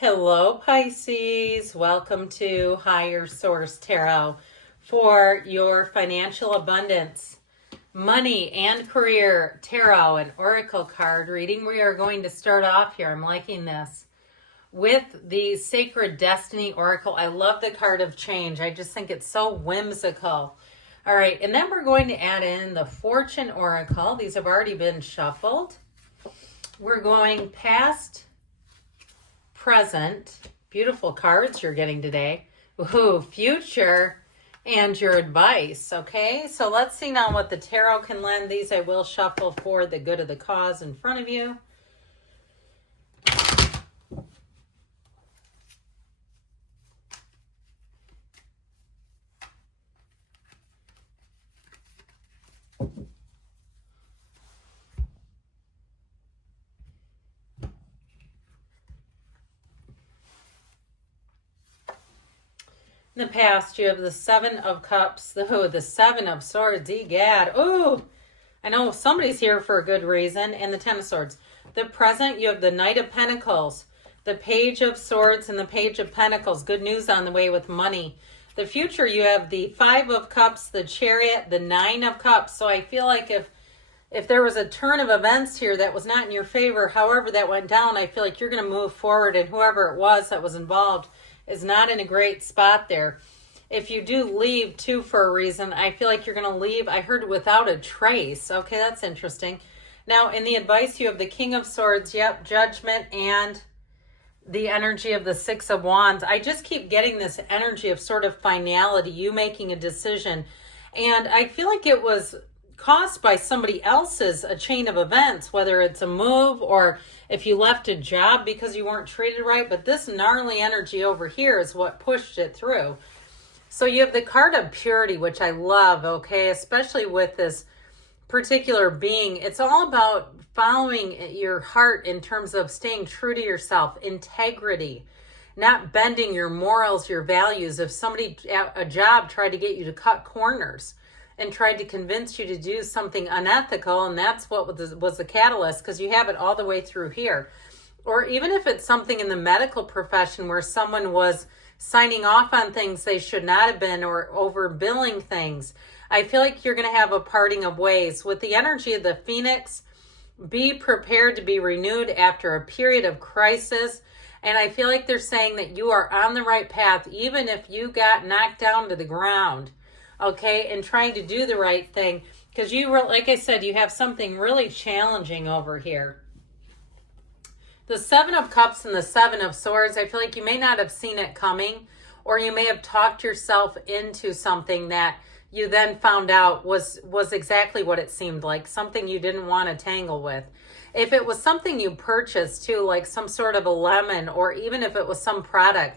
Hello, Pisces. Welcome to Higher Source Tarot for your financial abundance, money, and career tarot and oracle card reading. We are going to start off here. I'm liking this with the Sacred Destiny Oracle. I love the card of change. I just think it's so whimsical. All right, and then we're going to add in the Fortune Oracle. These have already been shuffled. We're going past, present, beautiful cards you're getting today. Ooh, future, and your advice. Okay, so let's see now what the tarot can lend. These I will shuffle for the good of the cause in front of you. In the past, you have the Seven of Cups, the Seven of Swords, egad. Ooh, I know somebody's here for a good reason, and the Ten of Swords. The present, you have the Knight of Pentacles, the Page of Swords, and the Page of Pentacles. Good news on the way with money. The future, you have the Five of Cups, the Chariot, the Nine of Cups. So I feel like if there was a turn of events here that was not in your favor, however that went down, I feel like you're going to move forward, and whoever it was that was involved is not in a great spot there. If you do leave too for a reason, I feel like you're going to leave, I heard, without a trace. Okay, that's interesting. Now, in the advice, you have the King of Swords, yep, Judgment, and the energy of the Six of Wands. I just keep getting this energy of sort of finality, you making a decision. And I feel like it was caused by somebody else's a chain of events, whether it's a move or if you left a job because you weren't treated right. But this gnarly energy over here is what pushed it through. So you have the card of purity, which I love, okay, especially with this particular being. It's all about following your heart in terms of staying true to yourself, integrity, not bending your morals, your values. If somebody at a job tried to get you to cut corners and tried to convince you to do something unethical, and that's what was the catalyst, because you have it all the way through here. Or even if it's something in the medical profession where someone was signing off on things they should not have been, or overbilling things, I feel like you're going to have a parting of ways. With the energy of the Phoenix, be prepared to be renewed after a period of crisis. And I feel like they're saying that you are on the right path, even if you got knocked down to the ground. Okay, and trying to do the right thing, because like I said, you have something really challenging over here. The Seven of Cups and the Seven of Swords, I feel like you may not have seen it coming, or you may have talked yourself into something that you then found out was exactly what it seemed like, something you didn't want to tangle with. If it was something you purchased too, like some sort of a lemon, or even if it was some product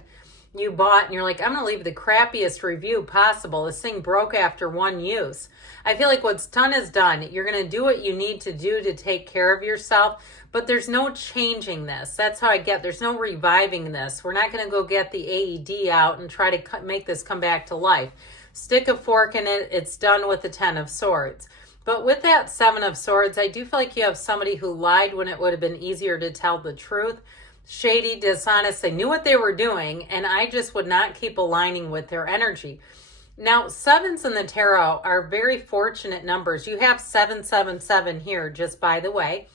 you bought and you're like, I'm going to leave the crappiest review possible. This thing broke after one use. I feel like what's done is done. You're going to do what you need to do to take care of yourself, but there's no changing this. That's how I get, there's no reviving this. We're not going to go get the AED out and try to make this come back to life. Stick a fork in it. It's done with the Ten of Swords. But with that Seven of Swords, I do feel like you have somebody who lied when it would have been easier to tell the truth. Shady, dishonest, they knew what they were doing, and I just would not keep aligning with their energy. Now, sevens in the tarot are very fortunate numbers. You have 777 here, just by the way.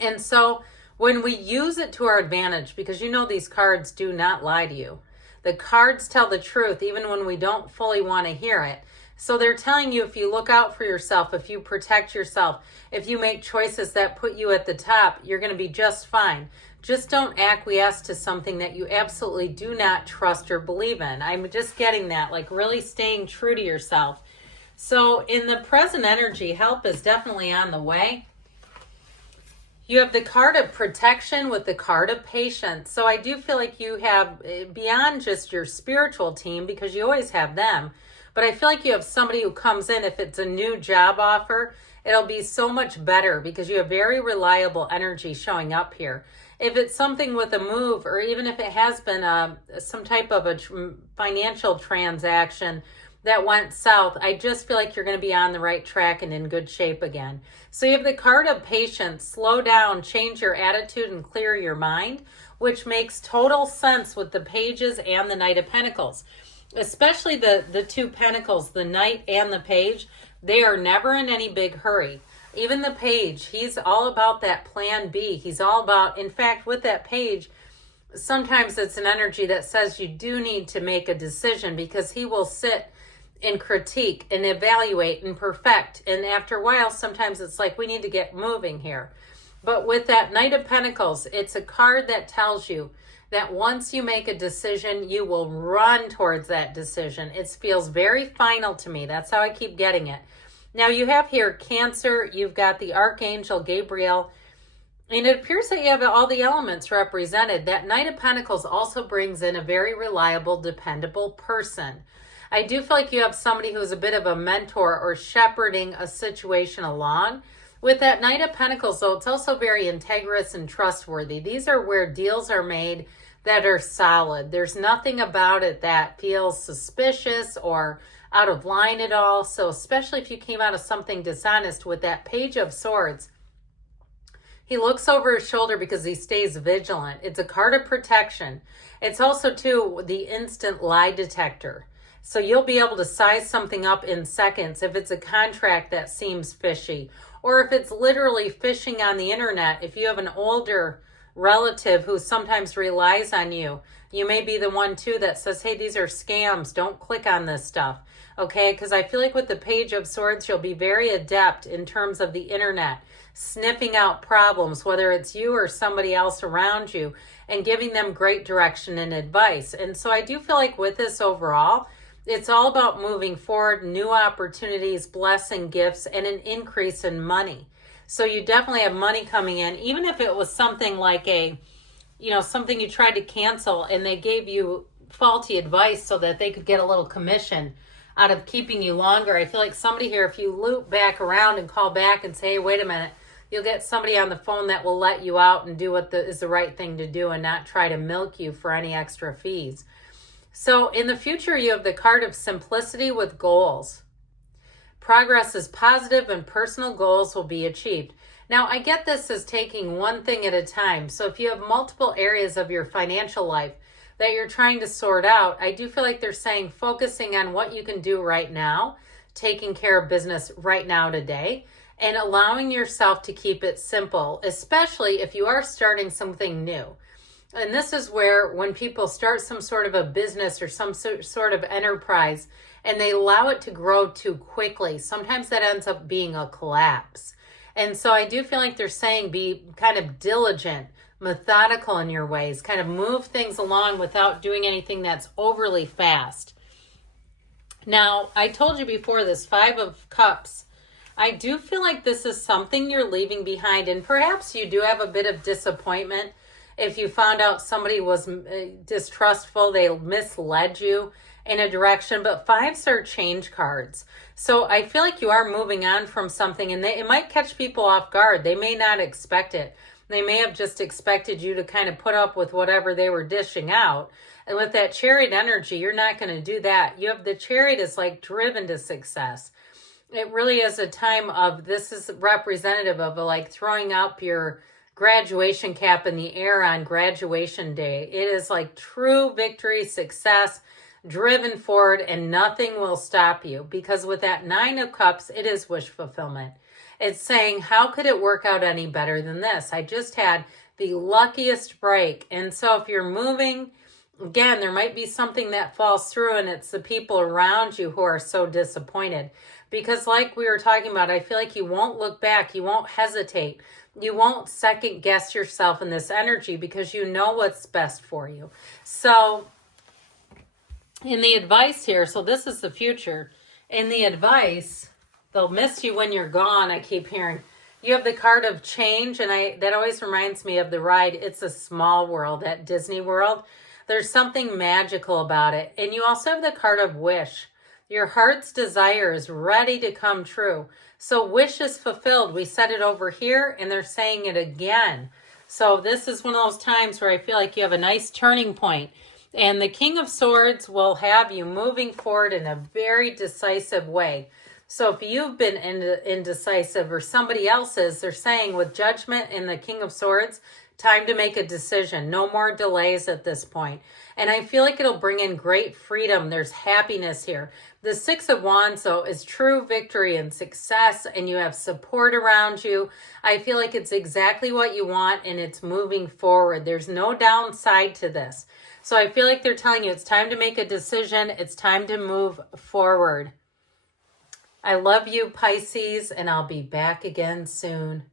And so when we use it to our advantage, because you know these cards do not lie to you. The cards tell the truth even when we don't fully want to hear it. So they're telling you, if you look out for yourself, if you protect yourself, if you make choices that put you at the top, you're going to be just fine. Just don't acquiesce to something that you absolutely do not trust or believe in. I'm just getting that, like really staying true to yourself. So in the present energy, help is definitely on the way. You have the card of protection with the card of patience. So I do feel like you have, beyond just your spiritual team, because you always have them, but I feel like you have somebody who comes in, if it's a new job offer, it'll be so much better because you have very reliable energy showing up here. If it's something with a move, or even if it has been some type of a financial transaction that went south, I just feel like you're going to be on the right track and in good shape again. So you have the card of patience. Slow down, change your attitude, and clear your mind, which makes total sense with the pages and the Knight of Pentacles. Especially the two pentacles, the Knight and the Page, they are never in any big hurry. Even the Page, he's all about that plan B. He's all about, in fact, with that Page, sometimes it's an energy that says you do need to make a decision, because he will sit and critique and evaluate and perfect. And after a while, sometimes it's like, we need to get moving here. But with that Knight of Pentacles, it's a card that tells you that once you make a decision, you will run towards that decision. It feels very final to me. That's how I keep getting it. Now you have here Cancer, you've got the Archangel Gabriel, and it appears that you have all the elements represented. That Knight of Pentacles also brings in a very reliable, dependable person. I do feel like you have somebody who's a bit of a mentor or shepherding a situation along. With that Knight of Pentacles, though, it's also very integrous and trustworthy. These are where deals are made that are solid. There's nothing about it that feels suspicious or out of line at all. So especially if you came out of something dishonest, with that Page of Swords, he looks over his shoulder because he stays vigilant. It's a card of protection. It's also, too, the instant lie detector. So you'll be able to size something up in seconds if it's a contract that seems fishy, or if it's literally phishing on the internet. If you have an older relative who sometimes relies on you, you may be the one too that says, hey, these are scams, don't click on this stuff. Okay, because I feel like with the Page of Swords, you'll be very adept in terms of the internet, sniffing out problems, whether it's you or somebody else around you, and giving them great direction and advice. And so I do feel like with this overall, it's all about moving forward, new opportunities, blessing, gifts, and an increase in money. So you definitely have money coming in, even if it was something like something you tried to cancel and they gave you faulty advice so that they could get a little commission out of keeping you longer. I feel like somebody here, if you loop back around and call back and say, hey, wait a minute, you'll get somebody on the phone that will let you out and do what is the right thing to do and not try to milk you for any extra fees. So in the future, you have the card of simplicity with goals. Progress is positive and personal goals will be achieved. Now, I get this as taking one thing at a time. So if you have multiple areas of your financial life that you're trying to sort out, I do feel like they're saying focusing on what you can do right now, taking care of business right now today, and allowing yourself to keep it simple, especially if you are starting something new. And this is where when people start some sort of a business or some sort of enterprise and they allow it to grow too quickly, sometimes that ends up being a collapse. And so I do feel like they're saying be kind of diligent, methodical in your ways, kind of move things along without doing anything that's overly fast. Now, I told you before, this Five of Cups, I do feel like this is something you're leaving behind, and perhaps you do have a bit of disappointment. If you found out somebody was distrustful, they misled you in a direction, but fives are change cards. So I feel like you are moving on from something, and it might catch people off guard. They may not expect it. They may have just expected you to kind of put up with whatever they were dishing out. And with that Chariot energy, you're not going to do that. You have the Chariot is like driven to success. It really is a time of, this is representative of like throwing up your graduation cap in the air on graduation day. It is like true victory, success, driven forward, and nothing will stop you. Because with that Nine of Cups, it is wish fulfillment. It's saying, how could it work out any better than this? I just had the luckiest break. And so if you're moving, again, there might be something that falls through, and it's the people around you who are so disappointed. Because like we were talking about, I feel like you won't look back. You won't hesitate. You won't second guess yourself in this energy because you know what's best for you. So in the advice here, so this is the future. In the advice, they'll miss you when you're gone, I keep hearing. You have the card of change, and that always reminds me of the ride It's a Small World at Disney World. There's something magical about it. And you also have the card of wish. Your heart's desire is ready to come true. So wish is fulfilled. We said it over here, and they're saying it again. So this is one of those times where I feel like you have a nice turning point. And the King of Swords will have you moving forward in a very decisive way. So if you've been indecisive or somebody else is, they're saying with Judgment and the King of Swords, time to make a decision. No more delays at this point. And I feel like it'll bring in great freedom. There's happiness here. The Six of Wands, though, is true victory and success, and you have support around you. I feel like it's exactly what you want, and it's moving forward. There's no downside to this. So I feel like they're telling you it's time to make a decision. It's time to move forward. I love you, Pisces, and I'll be back again soon.